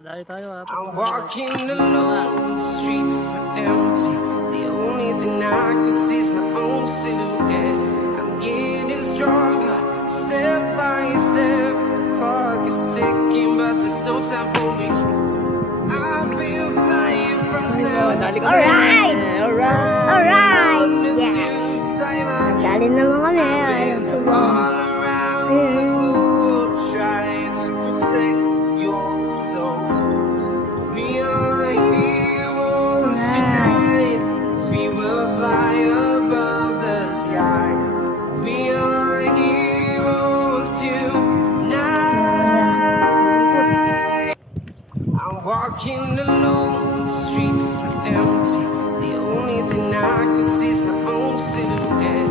Dali tayo ha. I'm walking alone, the streets are empty. The only thing I can see is my own silhouette. I'm getting stronger, step by step. The clock is ticking, but there's no time for me. I've been flying from town to town. Alright! Alright! Yeah. Yeah. Dali naman kami. Ayun, tubo. All around the globe, trying to protect your soul. We are heroes tonight. We will fly above the sky. We are heroes tonight. I'm walking alone, the streets are empty. The only thing I can see is my own silhouette.